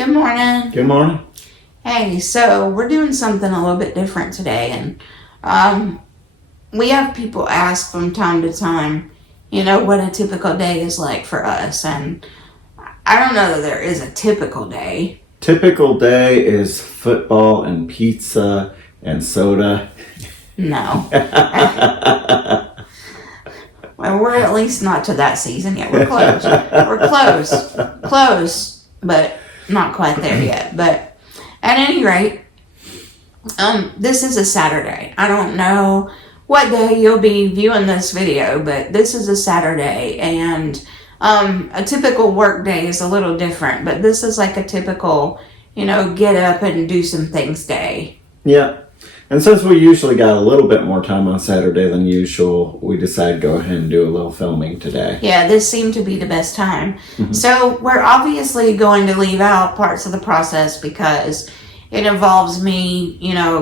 Good morning. Good morning. Hey, so we're doing something a little bit different today, and we have people ask from time to time, what a typical day is like for us, and I don't know that there is a typical day. Typical day is football and pizza and soda. No. Well, we're at least not to that season yet. We're close. We're close, but not quite there yet. But at any rate, this is a Saturday. I don't know what day you'll be viewing this video, but this is a Saturday, and a typical work day is a little different, but this is like a typical, get up and do some things day. Yeah. And since we usually got a little bit more time on Saturday than usual, we decided to go ahead and do a little filming today. Yeah, this seemed to be the best time. Mm-hmm. So we're obviously going to leave out parts of the process because it involves me,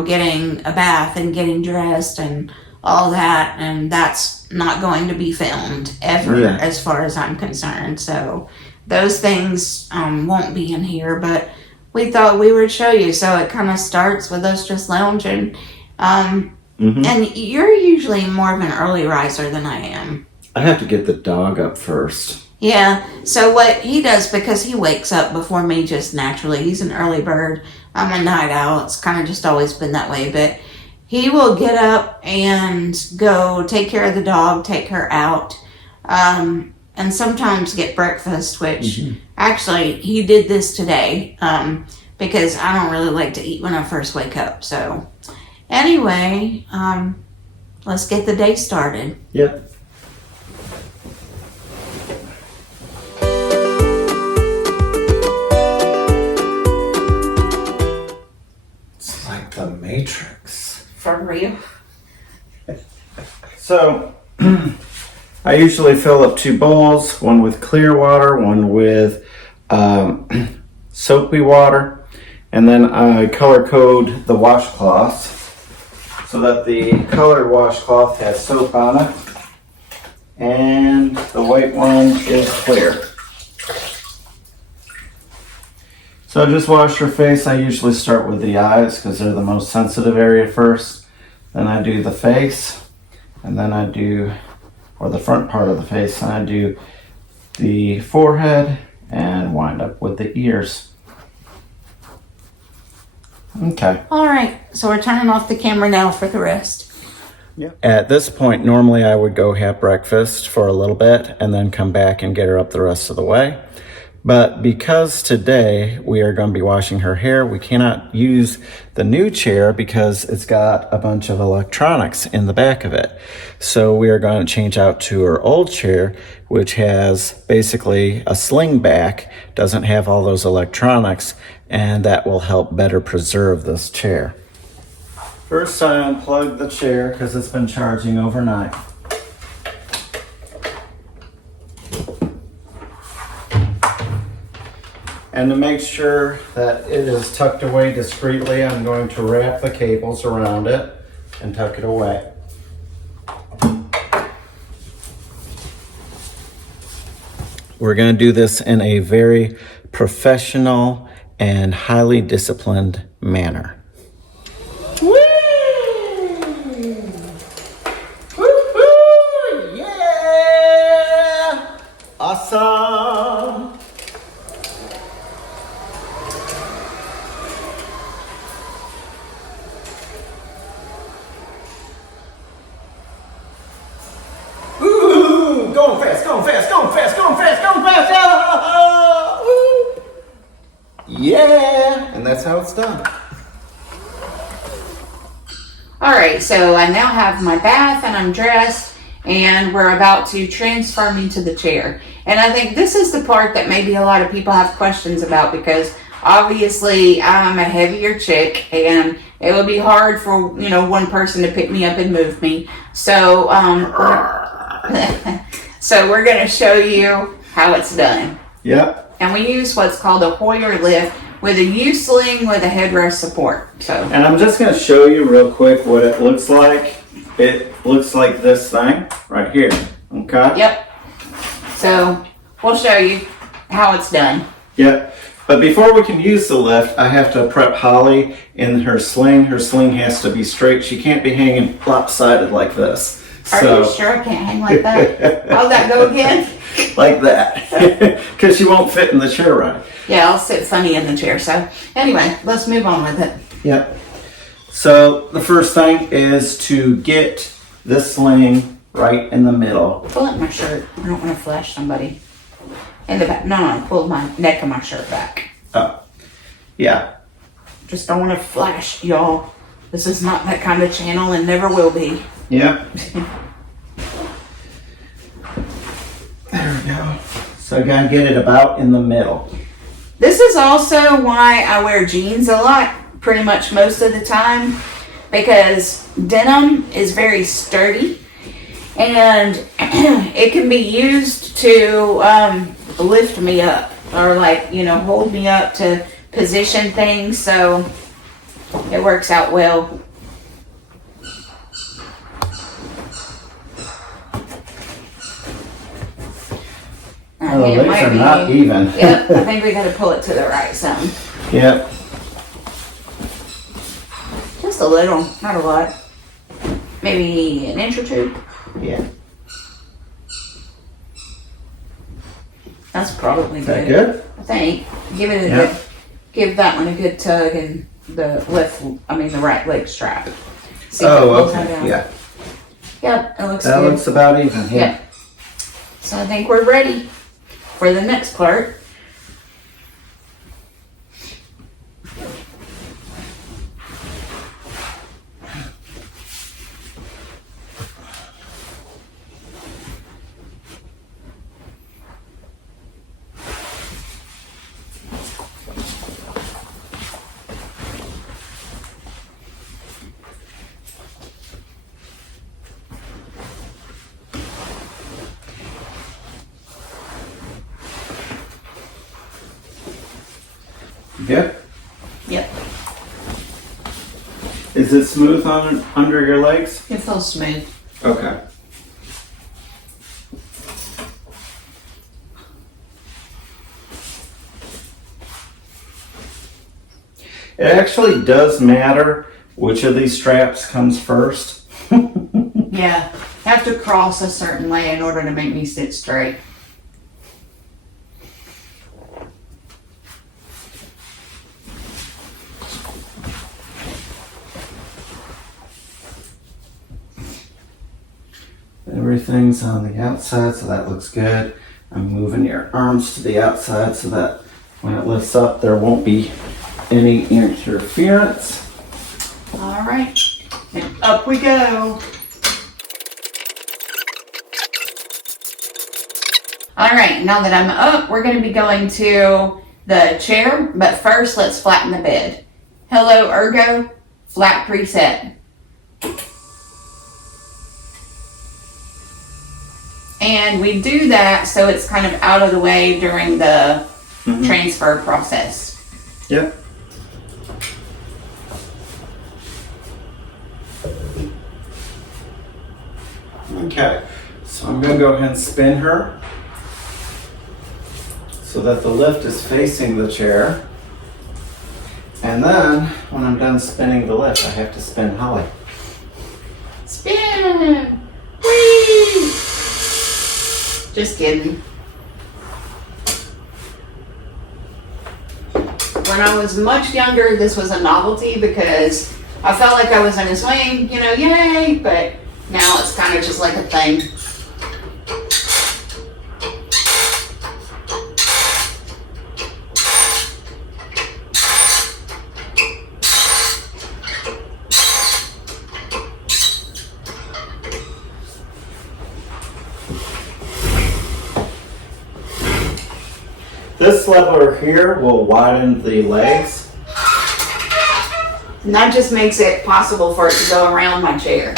getting a bath and getting dressed and all that, and that's not going to be filmed ever as far as I'm concerned. So those things won't be in here, but we thought we would show you. So it kind of starts with us just lounging. And you're usually more of an early riser than I am. I have to get the dog up first. Yeah. So what he does, because he wakes up before me just naturally, he's an early bird. I'm a night owl. It's kind of just always been that way. But he will get up and go take care of the dog, take her out, and sometimes get breakfast, which actually he did this today because I don't really like to eat when I first wake up. So anyway, let's get the day started. Yep. It's like the Matrix. For real. So I usually fill up 2 bowls, one with clear water, one with soapy water, and then I color code the washcloths so that the colored washcloth has soap on it and the white one is clear. So just wash your face. I usually start with the eyes because they're the most sensitive area first. Then I do the face, and then I do, or the front part of the face, and I do the forehead and wind up with the ears. Okay. All right, so we're turning off the camera now for the rest. Yeah. At this point, normally I would go have breakfast for a little bit and then come back and get her up the rest of the way. But because today we are going to be washing her hair, we cannot use the new chair because it's got a bunch of electronics in the back of it. So we are going to change out to her old chair, which has basically a sling back, doesn't have all those electronics, and that will help better preserve this chair. First, I unplugged the chair because it's been charging overnight. And to make sure that it is tucked away discreetly, I'm going to wrap the cables around it and tuck it away. We're going to do this in a very professional and highly disciplined manner. Woo! Woo-hoo! Yeah! Awesome! Going fast, going fast, going fast, going fast, going fast. Yeah, and that's how it's done. All right, so I now have my bath and I'm dressed and we're about to transfer me to the chair. And I think this is the part that maybe a lot of people have questions about because obviously I'm a heavier chick and it would be hard for, one person to pick me up and move me. So, so we're going to show you how it's done. Yep. And we use what's called a Hoyer lift with a U-sling with a headrest support. And I'm just going to show you real quick what it looks like. It looks like this thing right here. Okay? Yep. So we'll show you how it's done. Yep. But before we can use the lift, I have to prep Holly in her sling. Her sling has to be straight. She can't be hanging lopsided like this. Are you sure I can't hang like that? How'd that go again? Like that. Because she won't fit in the chair right. Yeah, I'll sit funny in the chair. So anyway, let's move on with it. Yep. So the first thing is to get this sling right in the middle. Pull up my shirt. I don't want to flash somebody in the back. No, pull my neck of my shirt back. Oh, yeah. Just don't want to flash, y'all. This is not that kind of channel and never will be. Yep. There we go. So I gotta get it about in the middle. This is also why I wear jeans a lot, pretty much most of the time, because denim is very sturdy and it can be used to lift me up or hold me up to position things, so it works out well. Oh, the legs are not even. Yep, I think we got to pull it to the right some. Yep. Just a little, not a lot. Maybe an inch or two. Yeah. That's probably Is good. that good? I think. Give it a Yeah. good, give that one a good tug and the right leg strap. See if it Oh, pulls that okay. out. Yeah. Yep, it looks That good. looks about even. Yeah. Yep. So I think we're ready for the next part. Good? Yep. Is it smooth under your legs? It feels smooth. Okay. It actually does matter which of these straps comes first. Yeah. Have to cross a certain way in order to make me sit straight. Everything's on the outside, so that looks good. I'm moving your arms to the outside so that when it lifts up, there won't be any interference. All right. And up we go. All right, now that I'm up, we're going to be going to the chair, but first let's flatten the bed. Hello, Ergo, flat preset. And we do that so it's kind of out of the way during the transfer process. Yep. Okay, so I'm going to go ahead and spin her so that the lift is facing the chair. And then, when I'm done spinning the lift, I have to spin Holly. Spin! Whee! Just kidding. When I was much younger, this was a novelty because I felt like I was in a swing, yay, but now it's kind of just like a thing. This lever here will widen the legs. And that just makes it possible for it to go around my chair.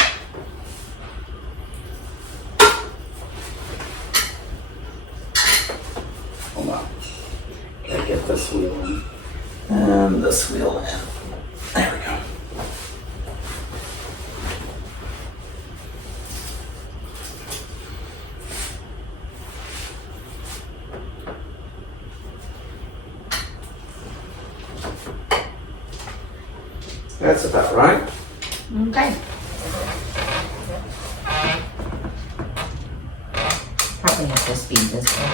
Hold on. Gotta get this wheel in. And this wheel in. There we go. That's about right. Okay. Probably have to speed this one.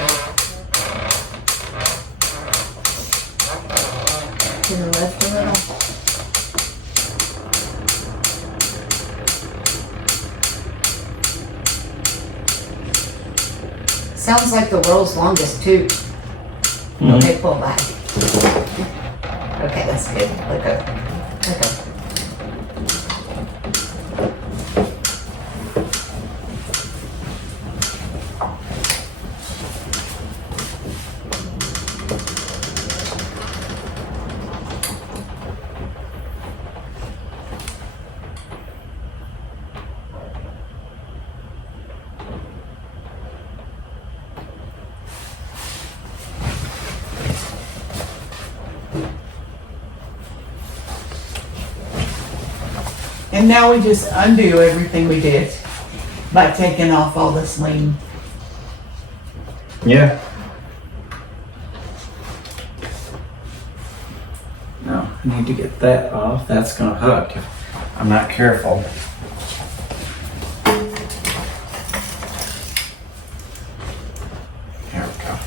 To the left a little. Sounds like the world's longest tube. Okay, pull back. Okay, that's good. Let go. Let go. And now we just undo everything we did by taking off all this lean. Yeah. No, I need to get that off. That's gonna hook if I'm not careful. There we go.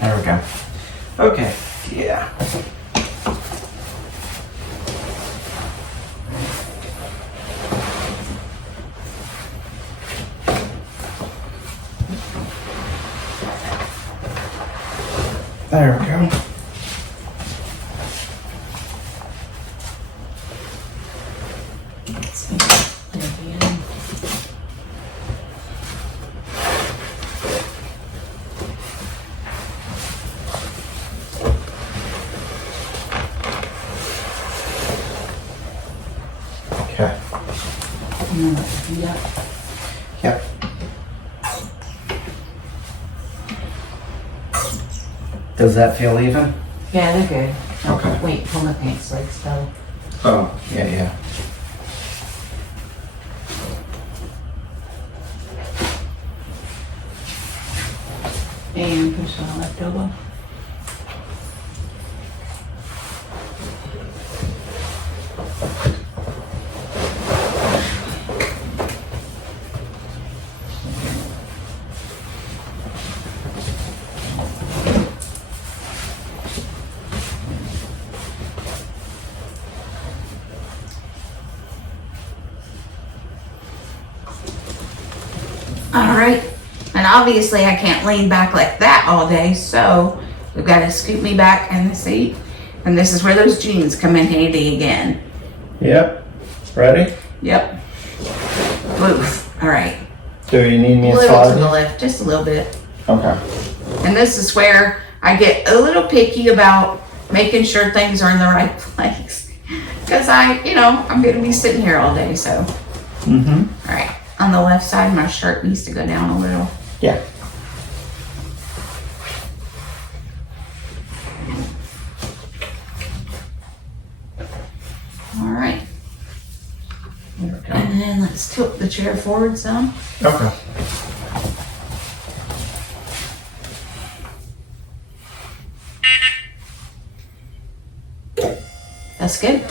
There we go. Okay, yeah. There we go. Okay. Yep. Does that feel even? Yeah, they're good. Okay. Wait, pull my pants legs though. Oh, yeah. And push on the left elbow. All right. And obviously I can't lean back like that all day, so we've got to scoop me back in the seat. And this is where those jeans come in handy again. Yep. Ready? Yep. Oof. All right. Do you need me A to little to the slide? left, just a little bit. Okay. And this is where I get a little picky about making sure things are in the right place. Because I'm going to be sitting here all day, so. Mm-hmm. All right. On the left side, my shirt needs to go down a little. Yeah. All right. There we go. And then let's tilt the chair forward some. Okay. That's good.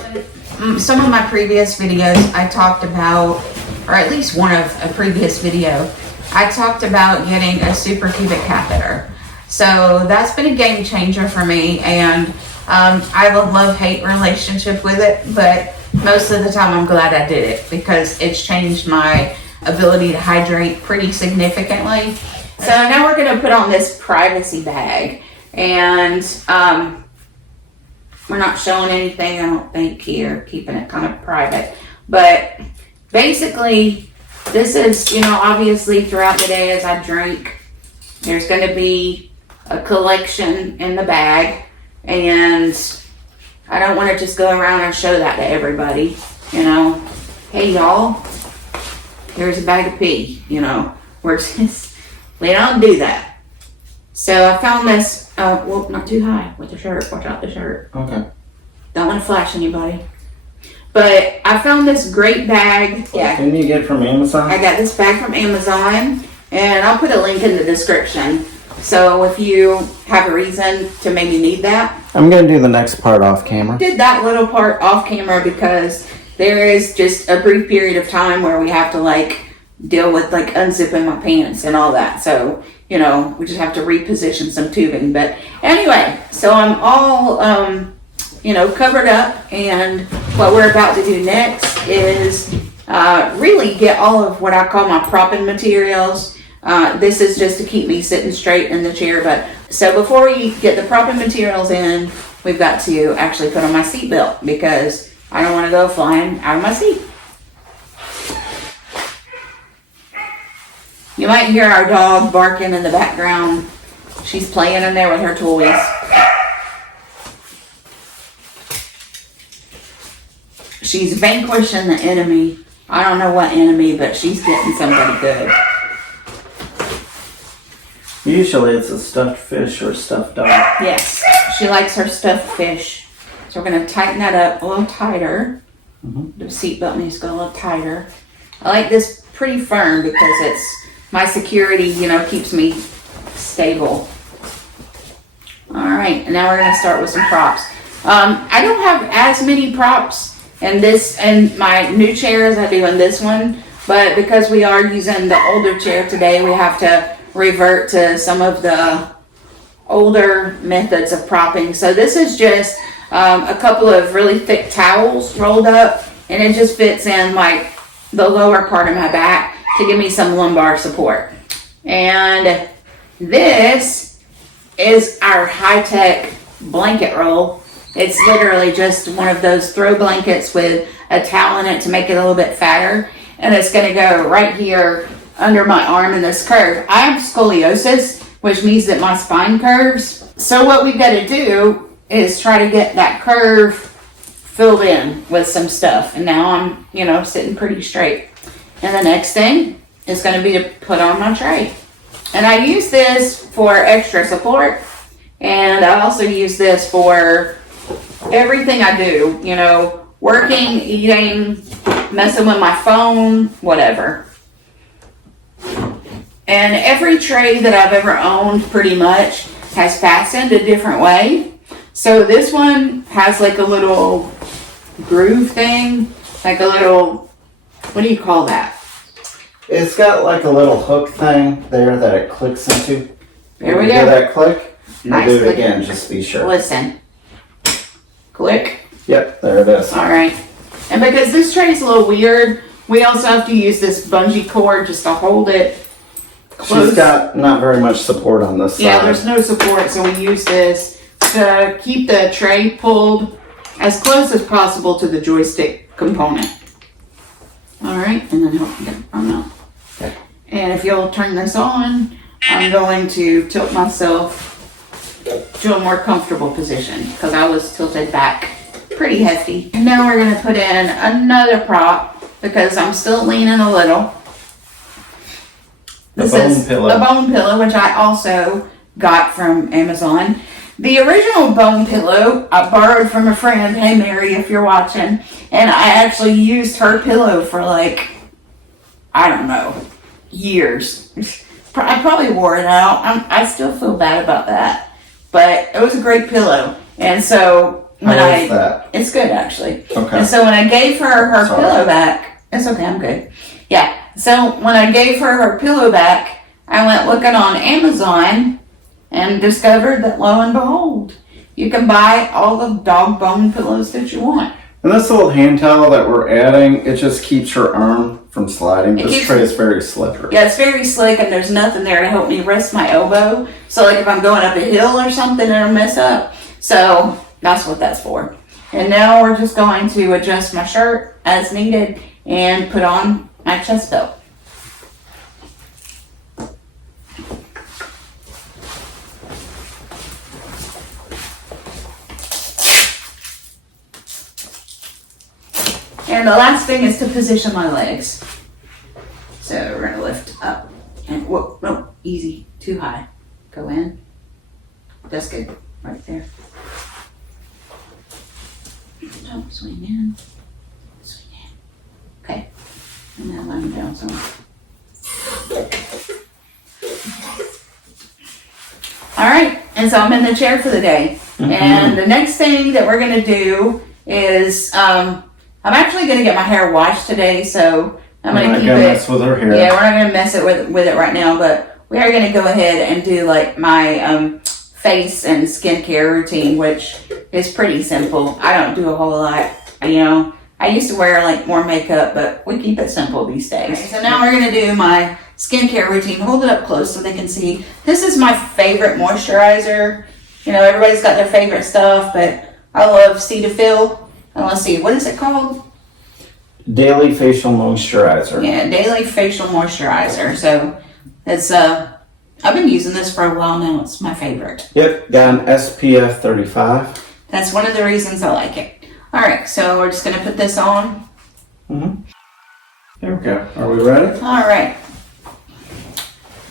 Some of my previous videos, I talked about, or at least one of a previous video, I talked about getting a suprapubic catheter. So that's been a game changer for me, and I have a love-hate relationship with it, but most of the time I'm glad I did it because it's changed my ability to hydrate pretty significantly. So now we're gonna put on this privacy bag, and we're not showing anything, I don't think, here, keeping it kind of private. But basically, this is, obviously throughout the day as I drink, there's going to be a collection in the bag. And I don't want to just go around and show that to everybody, Hey, y'all, here's a bag of pee, we don't do that. So I found this, not too high with the shirt. Watch out the shirt. Okay. Don't want to flash anybody. But I found this great bag. Yeah, Didn't you get it from Amazon? I got this bag from Amazon, and I'll put a link in the description. So if you have a reason to maybe need that, I'm gonna do the next part off camera. did that little part off camera because there is just a brief period of time where we have to like deal with like unzipping my pants and all that. So, you know, we just have to reposition some tubing. But anyway, so I'm all, you know, covered up, and what we're about to do next is really get all of what I call my propping materials. This is just to keep me sitting straight in the chair. But so before we get the propping materials in, we've got to actually put on my seatbelt because I don't want to go flying out of my seat. You might hear our dog barking in the background. She's playing in there with her toys. She's vanquishing the enemy. I don't know what enemy, but she's getting somebody good. Usually it's a stuffed fish or a stuffed dog. Yes, she likes her stuffed fish. So we're going to tighten that up a little tighter. The seatbelt needs to go a little tighter. I like this pretty firm because it's my security, you know, keeps me stable. All right, and now we're going to start with some props. I don't have as many props in this and my new chair as I do in this one, but because we are using the older chair today, we have to revert to some of the older methods of propping. So this is just a couple of really thick towels rolled up, and it just fits in like the lower part of my back to give me some lumbar support. And this is our high-tech blanket roll. It's literally just one of those throw blankets with a towel in it to make it a little bit fatter, and it's going to go right here under my arm in this curve. I have scoliosis, which means that my spine curves. So what we've got to do is try to get that curve filled in with some stuff. And now I'm, you know, sitting pretty straight. And the next thing is going to be to put on my tray. And I use this for extra support. And I also use this for everything I do, you know, working, eating, messing with my phone, whatever. And every tray that I've ever owned pretty much has fastened a different way. So this one has like a little groove thing, like a little, what do you call that? It's got like a little hook thing there that it clicks into. There we You hear go. that click? You Nice do it click. again, just be sure. Listen. Click. Yep, there it is. All right. And because this tray is a little weird, we also have to use this bungee cord just to hold it close. She's got not very much support on this Yeah, side. there's no support, so we use this to keep the tray pulled as close as possible to the joystick component. All right, and then help me get it from out. Okay. And if you'll turn this on, I'm going to tilt myself to a more comfortable position because I was tilted back pretty hefty. And now we're gonna put in another prop because I'm still leaning a little. The This bone is pillow. the bone pillow, which I also got from Amazon. The original bone pillow I borrowed from a friend. Hey Mary, if you're watching. And I actually used her pillow for like, I don't know, years. I probably wore it out. I still feel bad about that. But it was a great pillow. And so when How is that? it's good actually. Okay. And so when I gave her Sorry. pillow back, it's okay, I'm good. Yeah. So when I gave her pillow back, I went looking on Amazon and discovered that lo and behold, you can buy all the dog bone pillows that you want. And this little hand towel that we're adding, it just keeps her arm from sliding. It This keeps- tray is very slippery. Yeah, it's very slick and there's nothing there to help me rest my elbow. So like if I'm going up a hill or something, it'll mess up. So that's what that's for. And now we're just going to adjust my shirt as needed and put on my chest belt. And the last thing is to position my legs. So we're gonna lift up and whoa, no, easy, too high. Go in. That's good, right there. Don't swing in. Swing in. Okay. And now let me down some. All right, and so I'm in the chair for the day. And the next thing that we're gonna do is, I'm actually gonna get my hair washed today, so I'm gonna keep it. Mess with her hair. Yeah, we're not gonna mess it with it right now, but we are gonna go ahead and do like my face and skincare routine, which is pretty simple. I don't do a whole lot, you know. I used to wear like more makeup, but we keep it simple these days. Okay, so now we're gonna do my skincare routine. Hold it up close so they can see. This is my favorite moisturizer. You know, everybody's got their favorite stuff, but I love Cetaphil. And let's see, what is it called? Daily Facial Moisturizer. Yeah, Daily Facial Moisturizer. So it's I've been using this for a while now. It's my favorite. Yep, got an SPF 35. That's one of the reasons I like it. All right, so we're just gonna put this on. There we go. Are we ready? All right.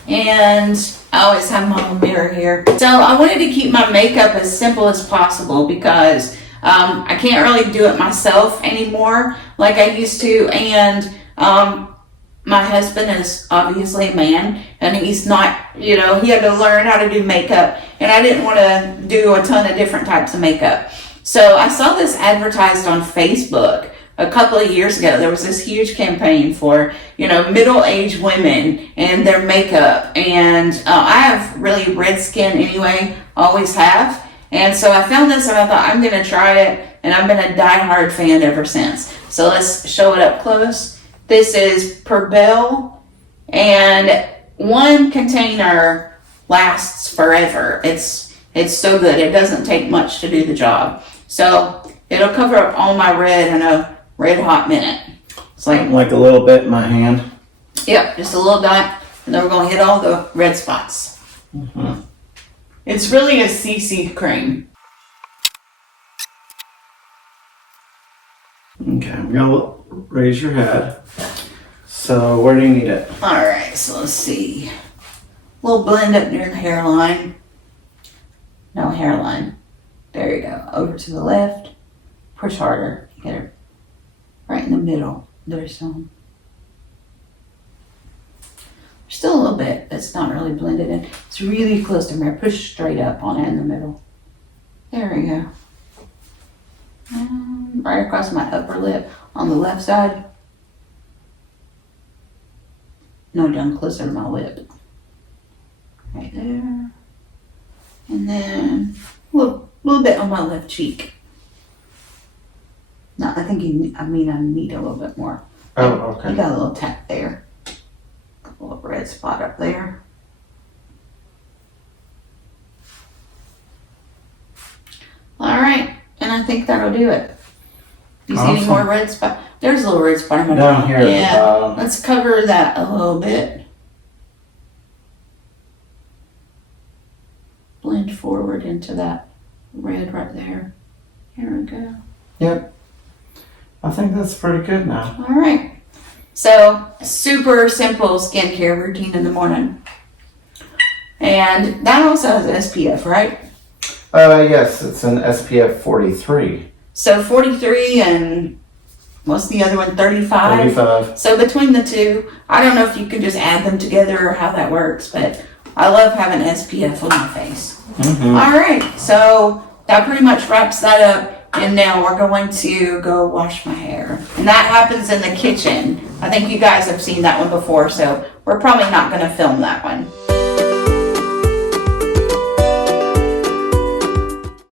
And I always have my mirror here. So I wanted to keep my makeup as simple as possible because I can't really do it myself anymore like I used to. And my husband is obviously a man and he's not, you know, he had to learn how to do makeup. And I didn't want to do a ton of different types of makeup. So I saw this advertised on Facebook a couple of years ago. There was this huge campaign for, you know, middle-aged women and their makeup. And I have really red skin anyway, always have. And so I found this and I thought, I'm going to try it. And I've been a diehard fan ever since. So let's show it up close. This is Perbel. And one container lasts forever. It's so good. It doesn't take much to do the job. So it'll cover up all my red in a red hot minute. It's like a little bit in my hand. Yep, just a little dot, and then we're going to hit all the red spots. It's really a CC cream. Okay, I'm gonna raise your head. So where do you need it? All right, so let's see. A little blend up near the hairline. No hairline. There you go. Over to the left. Push harder. Get her right in the middle. There's some. Still a little bit. It's not really blended in. It's really close to me. Push straight up on it in the middle. There we go. Right across my upper lip on the left side. No, down closer to my lip. Right there. And then a little bit on my left cheek. No, I think I need a little bit more. Oh, okay. You got a little tap there. A little red spot up there. All right, and I think that'll do it. Do you see any more red spot? There's a little red spot on my down here. Yeah, let's cover that a little bit. Blend forward into that red right there. Here we go. Yep. I think that's pretty good now. All right. So, super simple skincare routine in the morning. And that also has SPF, right? Yes, it's an SPF 43. So 43 and what's the other one? 35? 35. So between the two, I don't know if you can just add them together or how that works, but I love having SPF on my face. All right, so that pretty much wraps that up. And now we're going to go wash my hair. And that happens in the kitchen. I think you guys have seen that one before, so we're probably not going to film that one.